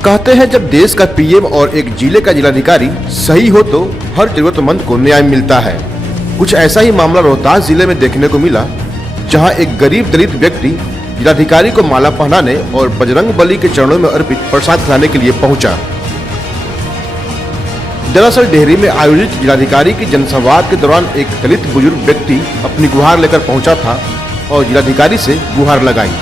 कहते हैं जब देश का पीएम और एक जिले का जिलाधिकारी सही हो तो हर जरूरतमंद को न्याय मिलता है। कुछ ऐसा ही मामला रोहतास जिले में देखने को मिला, जहां एक गरीब दलित व्यक्ति जिलाधिकारी को माला पहनाने और बजरंग बली के चरणों में अर्पित प्रसाद खिलाने के लिए पहुंचा। दरअसल डेहरी में आयोजित जिलाधिकारी की जनसंवाद के दौरान एक दलित बुजुर्ग व्यक्ति अपनी गुहार लेकर पहुंचा था और जिलाधिकारी से गुहार लगाई।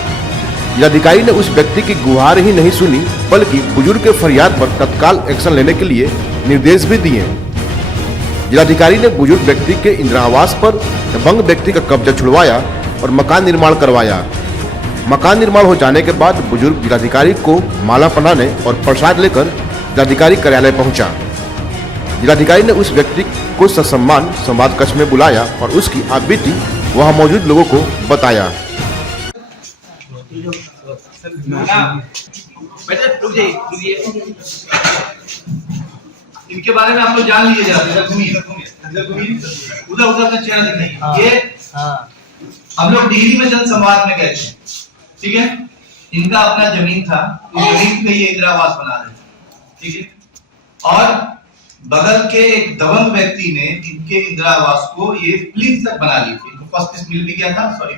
जिलाधिकारी ने उस व्यक्ति की गुहार ही नहीं सुनी, बल्कि बुजुर्ग के फरियाद पर तत्काल एक्शन लेने के लिए निर्देश भी दिए। जिलाधिकारी ने बुजुर्ग व्यक्ति के इंदिरा आवास पर दबंग व्यक्ति का कब्जा छुड़वाया और मकान निर्माण करवाया। मकान निर्माण हो जाने के बाद बुजुर्ग जिलाधिकारी को माला पहनाने और प्रसाद लेकर जिलाधिकारी कार्यालय पहुंचा। जिलाधिकारी ने उस व्यक्ति को ससम्मान संवाद कक्ष में बुलाया और उसकी आपबीती वहां मौजूद लोगों को बताया। इनके बारे में हम लोग जान लीजिए उधर उधर का चेहरा दिखाइए। ये हम लोग डिहरी में जनसंवाद में गए थे, ठीक है। इनका अपना जमीन था, जमीन पे ये इंदिरा आवास बना रहे थे, ठीक है। और बगल के एक दबंग व्यक्ति ने इनके इंदिरा आवास को ये प्लीज तक बना ली थी। फर्स्ट किस्त मिल भी गया था, सॉरी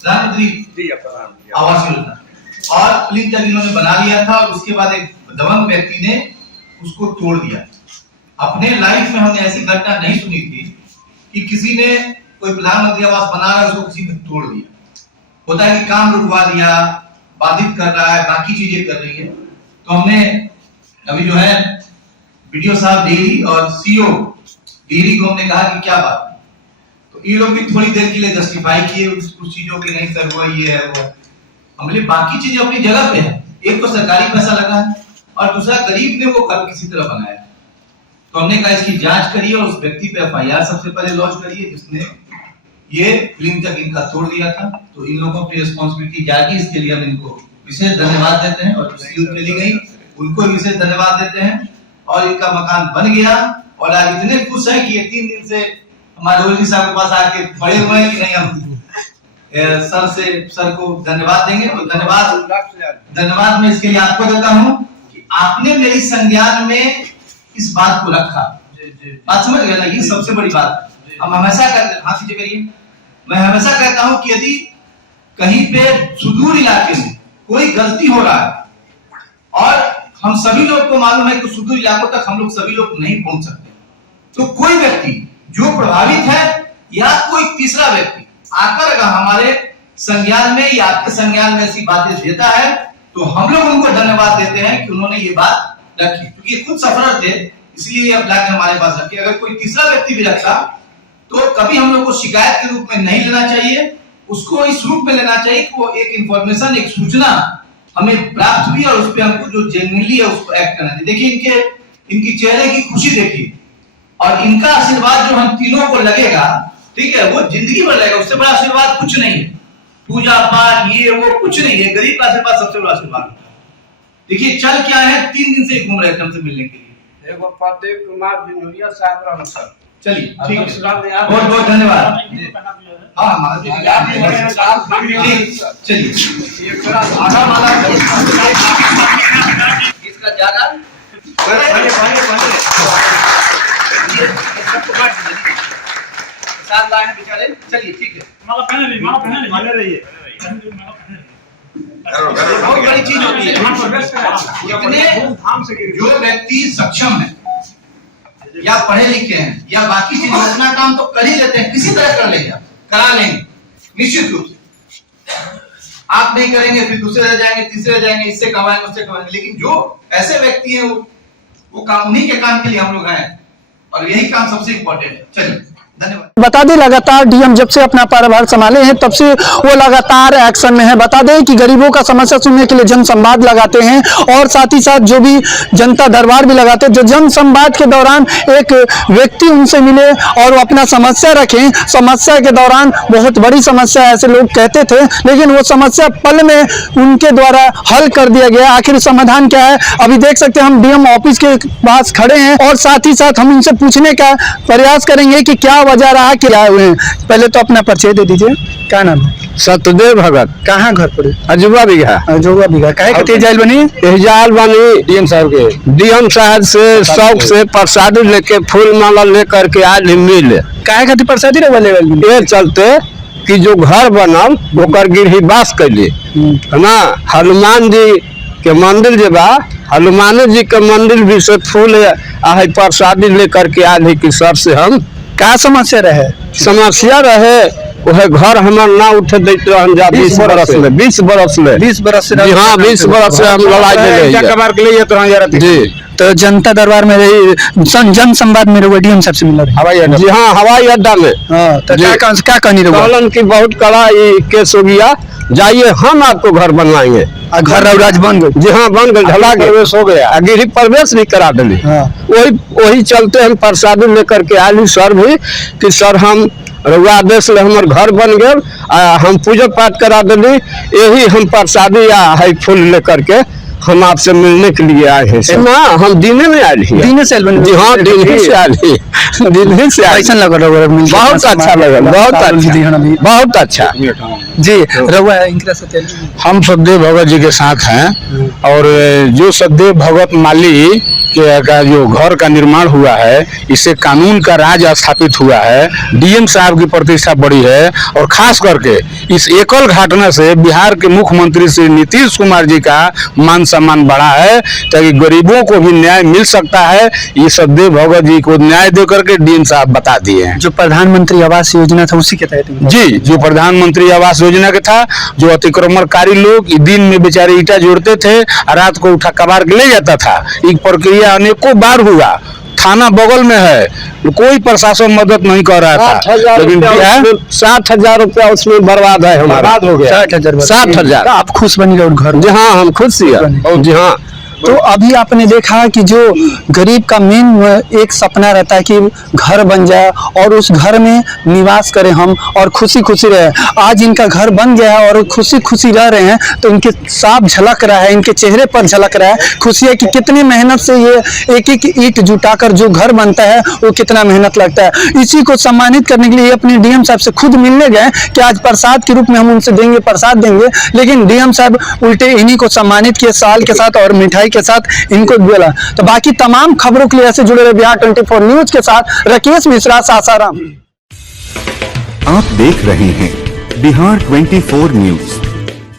प्रधानमंत्री आवास योजना, और प्लीज तक इन्होंने बना लिया था। और उसके बाद एक दबंग व्यक्ति ने उसको तोड़ दिया। अपने लाइफ में हमने ऐसी घटना नहीं सुनी थी कि किसी ने कोई प्रधानमंत्री आवास बना रहा है उसको किसी ने तोड़ दिया। होता है कि काम रुकवा दिया, बाधित कर रहा है, बाकी चीजें कर रही है। तो हमने अभी जो है वीडियो साहब डेहरी और सीओ डेहरी को हमने कहा कि क्या बात, तो ये लोग भी थोड़ी देर के लिए जस्टिफाई किए उस चीजों के, नहीं सर वो ये है वो। हमने बाकी चीजें अपनी जगह पे है। एक तो सरकारी पैसा लगा है और दूसरा गरीब ने वो घर किसी तरह बनाया। तो हमने कहा इसकी जांच करिए और उस व्यक्ति पे एफआईआर सबसे पहले लॉन्च करिए जिसने ये फिल्म तक इनका तोड़ दिया था। तो इन लोगों की रिस्पॉन्सिबिलिटी जागी, इसके लिए हम इनको विशेष धन्यवाद देते हैं। और जो चली गई उनको विशेष धन्यवाद देते हैं। और इनका मकान बन गया और आज इतने खुश हैं कि ये 3 दिन से हमारे ओली साहब के पास आके खड़े हुए हैं कि नहीं हम सर को धन्यवाद देंगे। और धन्यवाद मैं इसके लिए आपको देता हूं कि आपने मेरी संज्ञान में इस बात को रखा। बात समझ गए ना, ये सबसे बड़ी बात है। हम हमेशा कहते, हाँ कीजिए करिए, मैं हमेशा कहता हूं कि यदि कहीं पे सुदूर इलाके में कोई गलती हो रहा है और हम सभी लोग को मालूम है कि सुदूर इलाकों तक हम लोग सभी लोग नहीं पहुंच सकते, तो कोई व्यक्ति जो प्रभावित है या कोई तीसरा व्यक्ति आकर अगर हमारे संज्ञान में या आपके संज्ञान में ऐसी बातें देता है तो हम लोग उनको धन्यवाद देते हैं कि उन्होंने ये बात रखी, क्योंकि ये खुद सफर थे इसलिए अब लाकर हमारे पास रखी। अगर कोई तीसरा व्यक्ति भी रखता तो कभी हम लोग को शिकायत के रूप में नहीं लेना चाहिए, उसको इस रूप में लेना चाहिए कि वो एक इंफॉर्मेशन, एक सूचना हमें प्राप्त हुई और उस पर हमको जो जेन्युइनली है उसको एक्ट करना चाहिए। देखिए इनकी चेहरे की खुशी देखिए और इनका आशीर्वाद जो हम तीनों को लगेगा, ठीक है, वो जिंदगी भर लगेगा। उससे बड़ा आशीर्वाद कुछ नहीं है, पूजा पाठ ये वो कुछ नहीं है। गरीब का आशीर्वाद सबसे बड़ा आशीर्वाद। देखिए चल क्या है, 3 दिन से घूम रहे थे हमसे मिलने के लिए। एगो प्रदीप कुमार बिनोरिया साहब रहन सर। चलिए ठीक है, बहुत बहुत धन्यवाद। हाँ चलिए आधा माला इसका ज्यादा साथ लाए हैं बेचारे। चलिए ठीक है, माला पहने रहिए। बहुत बड़ी चीज होती है। इतने जो व्यक्ति सक्षम है या पढ़े लिखे हैं या बाकी चीज अपना काम तो कर ही लेते हैं, किसी तरह कर लेंगे, करा लेंगे निश्चित रूप से। आप नहीं करेंगे फिर दूसरे रह जाएंगे, तीसरे रह जाएंगे, इससे कमाएंगे उससे कमाएंगे। लेकिन जो ऐसे व्यक्ति हैं वो काम, उन्हीं के काम के लिए हम लोग आए और यही काम सबसे इम्पोर्टेंट है। चलिए धन्यवाद। बता दें लगातार डीएम जब से अपना कार्यभार संभाले हैं तब से वो लगातार एक्शन में है। बता दें कि गरीबों का समस्या सुनने के लिए जन संवाद लगाते हैं और साथ ही साथ जो भी जनता दरबार भी लगाते हैं। जो जन संवाद के दौरान एक व्यक्ति उनसे मिले और वो अपना समस्या रखें, समस्या के दौरान बहुत बड़ी समस्या ऐसे लोग कहते थे, लेकिन वो समस्या पल में उनके द्वारा हल कर दिया गया। आखिर समाधान क्या है, अभी देख सकते हैं हम डीएम ऑफिस के पास खड़े हैं और साथ ही साथ हम इनसे पूछने का प्रयास करेंगे कि क्या वजह रहा कि आए हुए हैं? पहले तो अपना परिचय दे दीजिए, क्या नाम है? सतदेव भगत कहाँ घर पर? अजुबा बिघा जोगा बिघा। काहे के तेज आइल बनी? एहजाल बनी डीएम साहब से शौक से प्रसादी लेके फूल माला लेकर के आज मिले। काहे खातिर प्रसादी रे वाले ये चलते कि जो घर बनल ओकर गिरहिवास कैली है ना, हनुमान जी के मंदिर जे बा, हनुमान जी के मंदिर भी से फूल आ प्रसादी लेकर के आज कि सर से हम का समस्या रहे? समस्या रहे वह घर हमार ना उठे देते रहन जा 20 बरस ले 20 बरस ले 20 बरस से? जी हाँ, 20 बरस से हम लड़ाई ले जी। तो जनता दरबार में जन संवाद में डीएम साहब से मिला रहे? हवाई अड्डा, जी हाँ, हवाई अड्डा में। तो क्या कहनी रहे? कहलन की बहुत कड़ा केस हो गया, जाइए हम आपको घर बनवाएंगे। घर रौराज बन गए? जी हाँ, बन गए, ढला प्रवेश हो गया, गिरी प्रवेश भी करा दिली। वही चलते हम प्रसादी लेकर के आली सर भी कि सर हम रउआ आदेश ले हमार घर बन गए, हम पूजा पाठ करा दिली, यही हम प्रसादी या है फूल लेकर के हम आपसे मिलने के लिए आए हैं। ना हम दिने में आए हैं। दिने से जी हाँ, दिन ही से आए हैं, दिन ही से। कैसा लगा रउआ? बहुत अच्छा लगा, बहुत अच्छा, बहुत अच्छा जी। रउआ हम सतदेव भगत जी के साथ हैं, और जो सतदेव भगत माली का जो घर का निर्माण हुआ है, इससे कानून का राज स्थापित हुआ है, डीएम साहब की प्रतिष्ठा बढ़ी है, और खास करके इस एकल घटना से बिहार के मुख्यमंत्री श्री नीतीश कुमार जी का मान सम्मान बढ़ा है, ताकि गरीबों को भी न्याय मिल सकता है। ये सतदेव भगत जी को न्याय दे करके डीएम साहब बता दिए हैं। जो प्रधानमंत्री आवास योजना था उसी के तहत? जी, जो प्रधानमंत्री आवास योजना के था, जो अतिक्रमणकारी लोग दिन में बेचारे ईटा जोड़ते थे, रात को उठा कबार के ले जाता था, एक प्रक्रिया अनेकों बार हुआ, थाना बगल में है, कोई प्रशासन मदद नहीं कर रहा था, लेकिन 60,000 रुपया उसमें बर्बाद है, हमारा हो गया 60,000। आप खुश बनी रहे घर? जी हाँ, हम खुश हैं। जी हाँ। तो अभी आपने देखा कि जो गरीब का मेन एक सपना रहता है कि घर बन जाए और उस घर में निवास करें हम और खुशी खुशी रहे। आज इनका घर बन गया है और खुशी खुशी रह रहे हैं, तो इनके साफ झलक रहा है, इनके चेहरे पर झलक रहा है खुशी है कि कितनी मेहनत से ये एक एक ईंट जुटाकर जो घर बनता है वो कितना मेहनत लगता है। इसी को सम्मानित करने के लिए अपने डीएम साहब से खुद मिलने गए कि आज प्रसाद के रूप में हम उनसे देंगे, प्रसाद देंगे, लेकिन डीएम साहब उल्टे इन्हीं को सम्मानित किए साल के साथ और मिठाई के साथ इनको बोला। तो बाकी तमाम खबरों के लिए ऐसे जुड़े रहे बिहार 24 न्यूज के साथ राकेश मिश्रा, सासाराम। आप देख रहे हैं बिहार 24 न्यूज।